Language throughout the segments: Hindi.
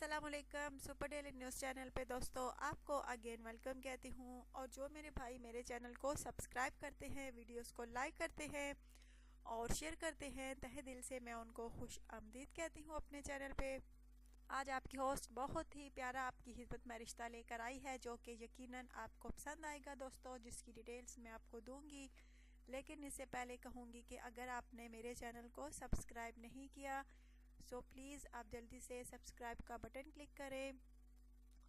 अस्सलाम वालेकुम। सुपर डेली न्यूज़ चैनल पे दोस्तों आपको अगेन वेलकम कहती हूँ। और जो मेरे भाई मेरे चैनल को सब्सक्राइब करते हैं, वीडियोस को लाइक करते हैं और शेयर करते हैं, तहे दिल से मैं उनको खुश आमदीद कहती हूँ अपने चैनल पे। आज आपकी होस्ट बहुत ही प्यारा आपकी खिदमत में रिश्ता लेकर आई है, जो कि यकीनन आपको पसंद आएगा दोस्तों, जिसकी डिटेल्स मैं आपको दूंगी। लेकिन इससे पहले कहूँगी कि अगर आपने मेरे चैनल को सब्सक्राइब नहीं किया सो प्लीज़ आप जल्दी से सब्सक्राइब का बटन क्लिक करें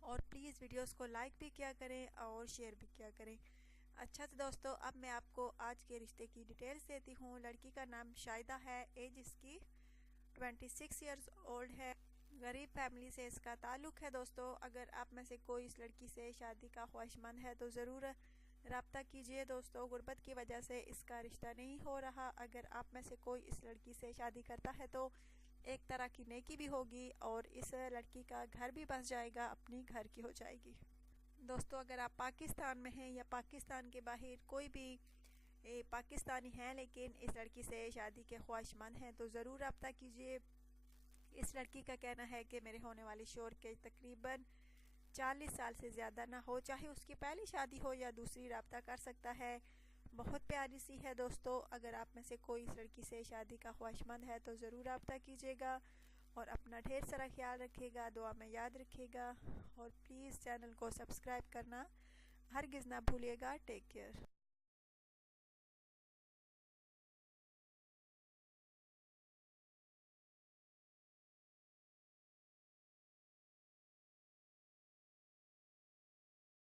और प्लीज़ वीडियोस को लाइक भी किया करें और शेयर भी किया करें। अच्छा तो दोस्तों, अब मैं आपको आज के रिश्ते की डिटेल्स देती हूँ। लड़की का नाम शाहिदा है, एज इसकी 26 ईयर्स ओल्ड है। गरीब फैमिली से इसका ताल्लुक़ है दोस्तों। अगर आप में से कोई इस लड़की से शादी का ख्वाहिशमंद है तो ज़रूर रब्ता कीजिए दोस्तों। गुर्बत की वजह से इसका रिश्ता नहीं हो रहा। अगर आप में से कोई इस लड़की से शादी करता है तो एक तरह की नेकी भी होगी और इस लड़की का घर भी बस जाएगा, अपनी घर की हो जाएगी दोस्तों। अगर आप पाकिस्तान में हैं या पाकिस्तान के बाहर कोई भी पाकिस्तानी हैं लेकिन इस लड़की से शादी के ख्वाहिशमंद हैं तो ज़रूर रब्ता कीजिए। इस लड़की का कहना है कि मेरे होने वाले शौहर के तकरीबन 40 साल से ज़्यादा ना हो, चाहे उसकी पहली शादी हो या दूसरी, रब्ता कर सकता है। बहुत प्यारी सी है दोस्तों। अगर आप में से कोई इस लड़की से शादी का ख्वाहिशमंद है तो ज़रूर रब्ता कीजिएगा और अपना ढेर सारा ख्याल रखिएगा, दुआ में याद रखिएगा और प्लीज़ चैनल को सब्सक्राइब करना हरगिज़ ना भूलिएगा। Take care.